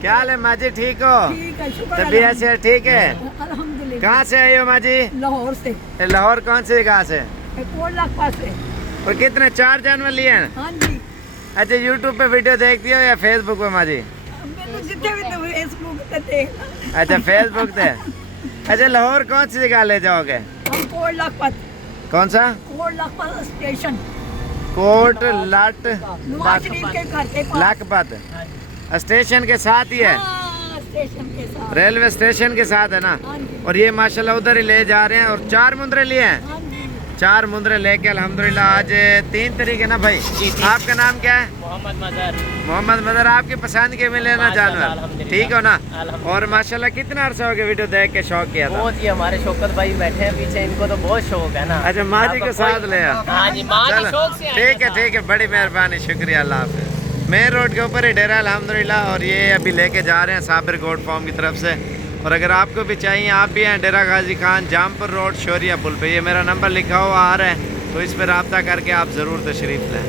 क्या हाल है माँ जी, ठीक हो? ठीक है, शुक्र तबीयत से ठीक है? अल्हम्दुलिल्लाह। कहाँ से आई हो माँ जी? लाहौर से, लाहौर कौन से जगह से? कोट लाख से। और कितने 4 जानवर लिए हैं? हाँ जी, अच्छा, यूट्यूब पे वीडियो देखती हो या फेसबुक पे माँ जी? मैंने जितने भी तो फेसबुक पे देखा। अच्छा, फेसबुक पे। अच्छा, लाहौर कौन सी जगह ले जाओगे? हम कोट लाख कौन सा? स्टेशन, कोट लाट नवाज शरीफ के घर के पास। लाखपत स्टेशन के साथ ही है, हाँ, स्टेशन के साथ। रेलवे स्टेशन के साथ है ना। हाँ जी, और ये माशाल्लाह उधर ही ले जा रहे हैं। और 4 मुंदरे लिए हैं। हाँ जी। 4 मुंदरे लेके अल्हम्दुलिल्लाह आज 3 तारीख है ना भाई। आपका नाम क्या है? मोहम्मद मजहर। मोहम्मद मदर, आपकी पसंद के मिले ना जानवर? ठीक हो ना? और माशाल्लाह कितना अरसा हो गया वीडियो देख के शौक किया था? बहुत ही हमारे शौकत भाई बैठे हैं पीछे, इनको तो बहुत शौक है ना। अच्छा, माँ जी को साथ ले आओ। हाँ जी, माँ के शौक से आए हैं ठीक है, ठीक है, बड़ी मेहरबानी, शुक्रिया, अल्लाह हाफिज़। मेन रोड के ऊपर ही डेरा अल्हम्दुलिल्लाह। और ये अभी लेके जा रहे हैं साबिर गोट फार्म की तरफ से। और अगर आपको भी चाहिए, आप भी हैं डेरा गाजी खान, जामपुर रोड, शोरिया पुल पे, ये मेरा नंबर लिखा हुआ आ रहा है, तो इस पर रब्ता करके आप ज़रूर तशरीफ़ लें।